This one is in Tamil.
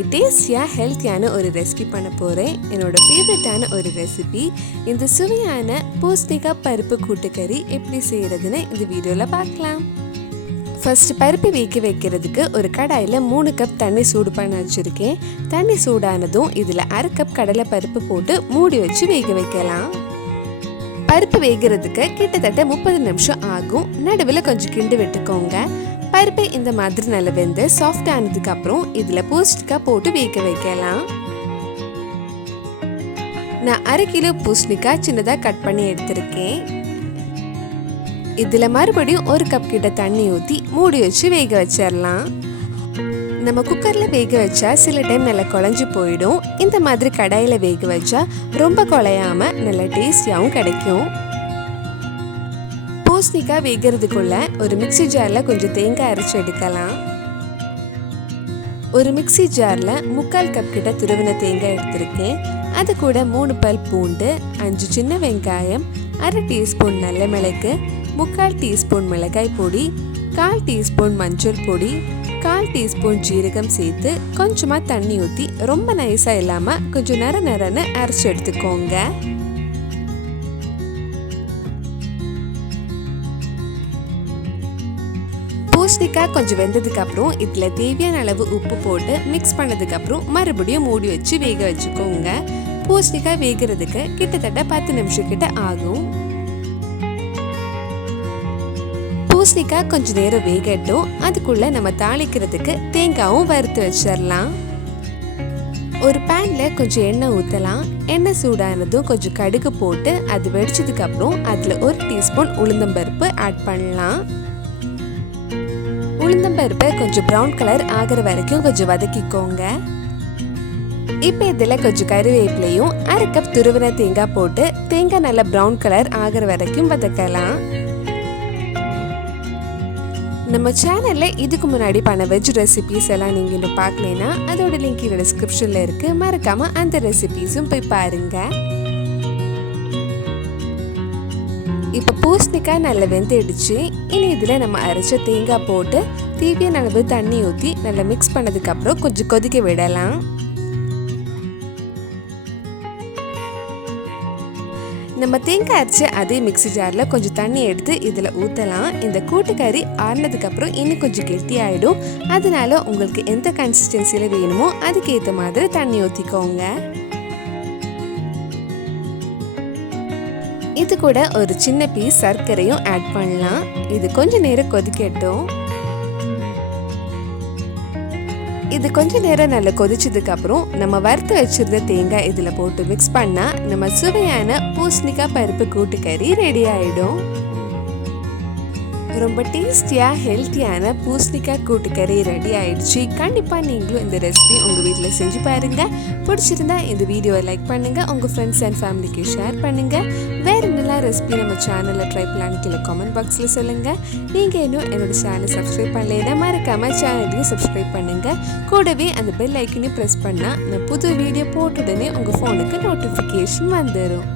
இன்னைக்கு டேஸ்டியா ஹெல்த்தியான ஒரு ரெசிபி பண்ண போறேன். என்னோட ஃபேவரட்டான ஒரு ரெசிபி. இந்த சுவையான பூசணிக்காய் பருப்பு கூட்டுக்கறி எப்படி செய்யறதுன்னு இந்த வீடியோல பார்க்கலாம். ஃபர்ஸ்ட் பருப்பு வேக வைக்கிறதுக்கு ஒரு கடாயில் 3 கப் தண்ணி சூடு பண்ண வச்சுருக்கேன். தண்ணி சூடானதும் இதில் 1/2 கப் கடலை பருப்பு போட்டு மூடி வச்சு வேக வைக்கலாம். பருப்பு வேகிறதுக்கு கிட்டத்தட்ட 30 நிமிஷம் ஆகும். நடுவில் கொஞ்சம் கிண்டு விட்டுக்கோங்க. பருப்பு இந்த மாதிரி நல்லா வெந்து சாஃப்ட் ஆனதுக்கு அப்புறம் இதில் பூசணிக்காய் போட்டு வேக வைக்கலாம். நான் 1/2 கிலோ பூசணிக்காய் சின்னதாக கட் பண்ணி எடுத்திருக்கேன். இதில் மறுபடியும் 1 கப் கிட்ட தண்ணி ஊற்றி மூடி வச்சு வேக வச்சிடலாம். நம்ம குக்கரில் வேக வச்சா சில டைம் நல்லா குழஞ்சி போயிடும். இந்த மாதிரி கடாயில் வேக வச்சா ரொம்ப குழையாமல் நல்ல டேஸ்டியாகவும் கிடைக்கும். பூசணிக்காய் வேகிறதுக்குள்ள ஒரு மிக்சி ஜாரில் கொஞ்சம் தேங்காய் அரைச்சி எடுக்கலாம். ஒரு மிக்சி ஜாரில் 3/4 கப் கிட்ட துருவின தேங்காய் எடுத்திருக்கேன். அது கூட 3 பல் பூண்டு, 5 சின்ன வெங்காயம், 1/2 டீஸ்பூன் நல்ல மிளகு, 3/4 டீஸ்பூன் மிளகாய் பொடி, 1/4 டீஸ்பூன் மஞ்சள் பொடி, 1/4 டீஸ்பூன் ஜீரகம் சேர்த்து கொஞ்சமாக தண்ணி ஊற்றி ரொம்ப நைஸாக இல்லாமல் கொஞ்சம் நரன்னு அரைச்சி எடுத்துக்கோங்க. பூசணிக்காய் கொஞ்சம் வெந்ததுக்கு அப்புறம் இதில் தேவையான அளவு உப்பு போட்டு மிக்ஸ் பண்ணதுக்கு அப்புறம் மறுபடியும் மூடி வச்சு வேக வச்சுக்கோங்க. பூசணிக்காய் வேகிறதுக்கு கிட்டத்தட்ட 10 நிமிஷம் கிட்ட ஆகும். பூசணிக்காய் கொஞ்சம் நேரம் வேகட்டும். அதுக்குள்ள நம்ம தாளிக்கிறதுக்கு தேங்காயும் வறுத்து வச்சிடலாம். ஒரு பேன்ல கொஞ்சம் எண்ணெய் ஊற்றலாம். எண்ணெய் சூடானதும் கொஞ்சம் கடுகு போட்டு அது வெடிச்சதுக்கு அப்புறம் அதில் 1 டீஸ்பூன் உளுந்தம்பருப்பு ஆட் பண்ணலாம். உளுந்தம்பருப்பை கொஞ்சம் ப்ரௌன் கலர் ஆகிற வரைக்கும் கொஞ்சம் வதக்கிக்கோங்க. இப்போ இதில் கொஞ்சம் கருவேப்பிலையும் 1/2 கப் துருவின தேங்காய் போட்டு தேங்காய் நல்லா ப்ரௌன் கலர் ஆகிற வரைக்கும் வதக்கலாம். நம்ம சேனலில் இதுக்கு முன்னாடி பண்ண வெஜ் ரெசிபீஸ் எல்லாம் நீங்கள் இன்னும் பார்க்கலனா அதோட லிங்க் இந்த டிஸ்கிரிப்ஷனில் இருக்குது. மறக்காமல் அந்த ரெசிபீஸும் போய் பாருங்கள். இப்போ பூசணிக்காய் நல்லா வெந்துடுச்சு. இனி இதில் நம்ம அரைச்ச தேங்காய் போட்டு தேவையான அளவு தண்ணி ஊற்றி நல்லா மிக்ஸ் பண்ணதுக்கப்புறம் கொஞ்சம் கொதிக்க விடலாம். நம்ம தேங்காய் அரைச்சி அதே மிக்ஸி ஜாரில் கொஞ்சம் தண்ணி எடுத்து இதில் ஊற்றலாம். இந்த கூட்டுக்கறி ஆறினதுக்கப்புறம் இன்னும் கொஞ்சம் கெட்டி ஆகிடும். அதனால உங்களுக்கு எந்த கன்சிஸ்டன்சியில் வேணுமோ அதுக்கேற்ற மாதிரி தண்ணி ஊற்றிக்கோங்க. இது கூட ஒரு சின்ன பீஸ் சர்க்கரையும் ஆட் பண்ணலாம். இது கொஞ்ச நேரம் கொதிக்கட்டும். இது கொஞ்ச நேரம் நல்லா கொதிச்சதுக்கு அப்புறம் நம்ம வறுத்து வச்சிருந்த தேங்காய் இதில் போட்டு மிக்ஸ் பண்ணா நம்ம சுவையான பூசணிக்காய் பருப்பு கூட்டுக்கறி ரெடி ஆயிடும். ரொம்ப டேஸ்டியாக ஹெல்த்தியான பூசணிக்காய் கூட்டுக்கறி ரெடி ஆயிடுச்சு. கண்டிப்பாக நீங்களும் இந்த ரெசிபி உங்கள் வீட்டில் செஞ்சு பாருங்கள். பிடிச்சிருந்தா இந்த வீடியோவை லைக் பண்ணுங்கள், உங்கள் ஃப்ரெண்ட்ஸ் அண்ட் ஃபேமிலிக்கு ஷேர் பண்ணுங்கள். வேறு என்னெல்லாம் ரெசிபி நம்ம சேனலில் ட்ரை பண்ணலான்னு கீழே கமெண்ட் பாக்ஸில் சொல்லுங்கள். நீங்கள் இன்னும் என்னோட சேனலை சப்ஸ்கிரைப் பண்ணலைன்னா மறக்காமல் சேனலையும் சப்ஸ்கிரைப் பண்ணுங்கள். கூடவே அந்த பெல் ஐக்கனையும் ப்ரெஸ் பண்ணால் நான் புது வீடியோ போட்ட உடனே உங்கள் ஃபோனுக்கு நோட்டிஃபிகேஷன் வந்துடும்.